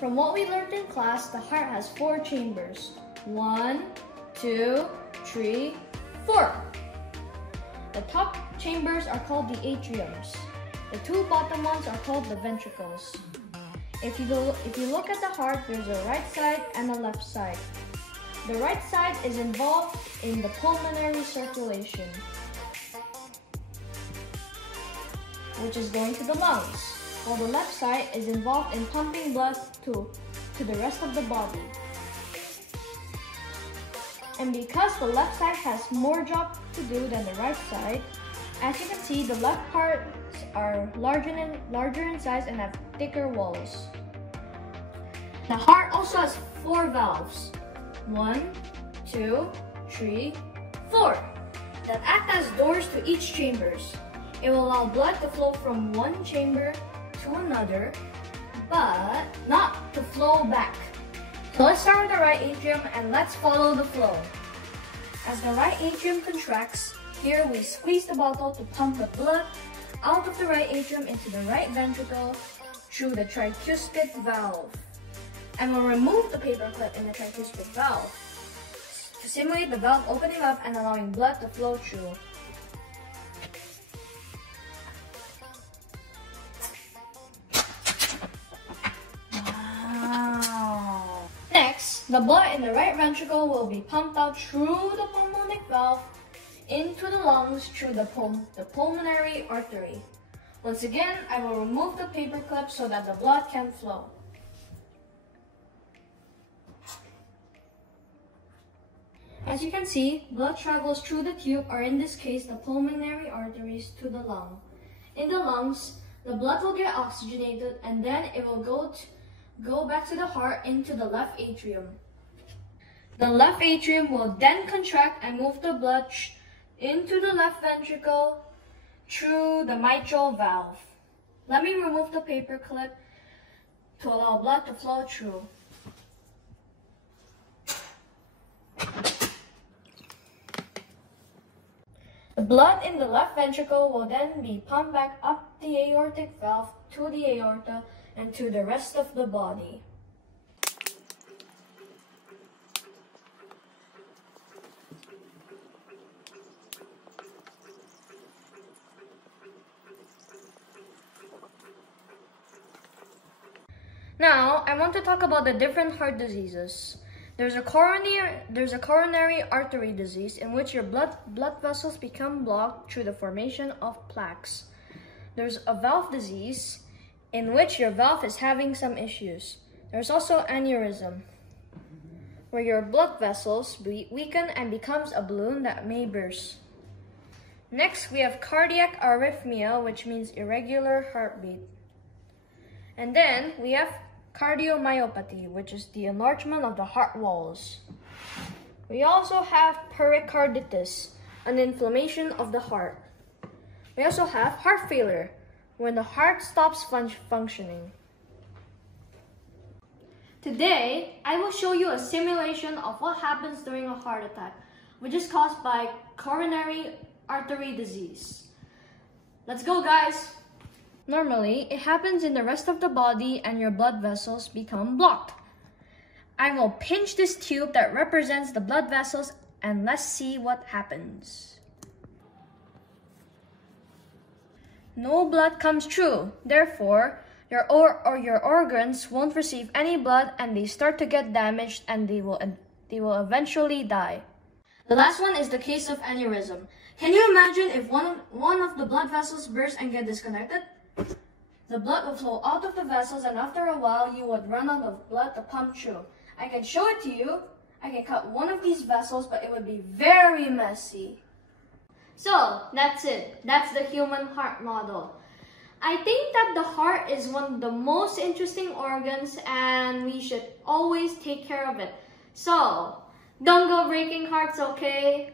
From what we learned in class, the heart has 4 chambers. 1, 2, 3, 4. The top chambers are called the atriums. The 2 bottom ones are called the ventricles. If you look at the heart, there's a right side and a left side. The right side is involved in the pulmonary circulation, which is going to the lungs, while the left side is involved in pumping blood to the rest of the body. And because the left side has more job to do than the right side, as you can see, the left parts are larger in size and have thicker walls. The heart also has 4 valves. 1, 2, 3, 4. That act as doors to each chambers. It will allow blood to flow from one chamber to another, but not to flow back. So let's start with the right atrium and let's follow the flow. As the right atrium contracts, here we squeeze the bottle to pump the blood out of the right atrium into the right ventricle through the tricuspid valve. And we'll remove the paper clip in the tricuspid valve to simulate the valve opening up and allowing blood to flow through. Wow! Next, the blood in the right ventricle will be pumped out through the pulmonic valve into the lungs through the pulmonary artery. Once again, I will remove the paper clip so that the blood can flow. As you can see, blood travels through the tube, or in this case, the pulmonary arteries, to the lung. In the lungs, the blood will get oxygenated and then it will go back to the heart into the left atrium. The left atrium will then contract and move the blood into the left ventricle through the mitral valve. Let me remove the paper clip to allow blood to flow through. The blood in the left ventricle will then be pumped back up the aortic valve to the aorta and to the rest of the body. Now, I want to talk about the different heart diseases. There's a coronary artery disease in which your blood vessels become blocked through the formation of plaques. There's a valve disease in which your valve is having some issues. There's also aneurysm, where your blood vessels weaken and becomes a balloon that may burst. Next, we have cardiac arrhythmia, which means irregular heartbeat. And then we have cardiomyopathy, which is the enlargement of the heart walls. We also have pericarditis, an inflammation of the heart. We also have heart failure, when the heart stops functioning. Today, I will show you a simulation of what happens during a heart attack, which is caused by coronary artery disease. Let's go, guys! Normally, it happens in the rest of the body and your blood vessels become blocked. I will pinch this tube that represents the blood vessels and let's see what happens. No blood comes through. Therefore, your organs won't receive any blood and they start to get damaged and they will eventually die. The last one is the case of aneurysm. Can you imagine if one of the blood vessels bursts and get disconnected? The blood will flow out of the vessels and after a while you would run out of blood to pump through. I can show it to you. I can cut one of these vessels, but it would be very messy. So, that's it. That's the human heart model. I think that the heart is one of the most interesting organs and we should always take care of it. So, don't go breaking hearts, okay?